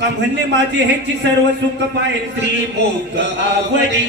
का माझे हेची सर्व सुख पाहिल श्री मोग आवडी.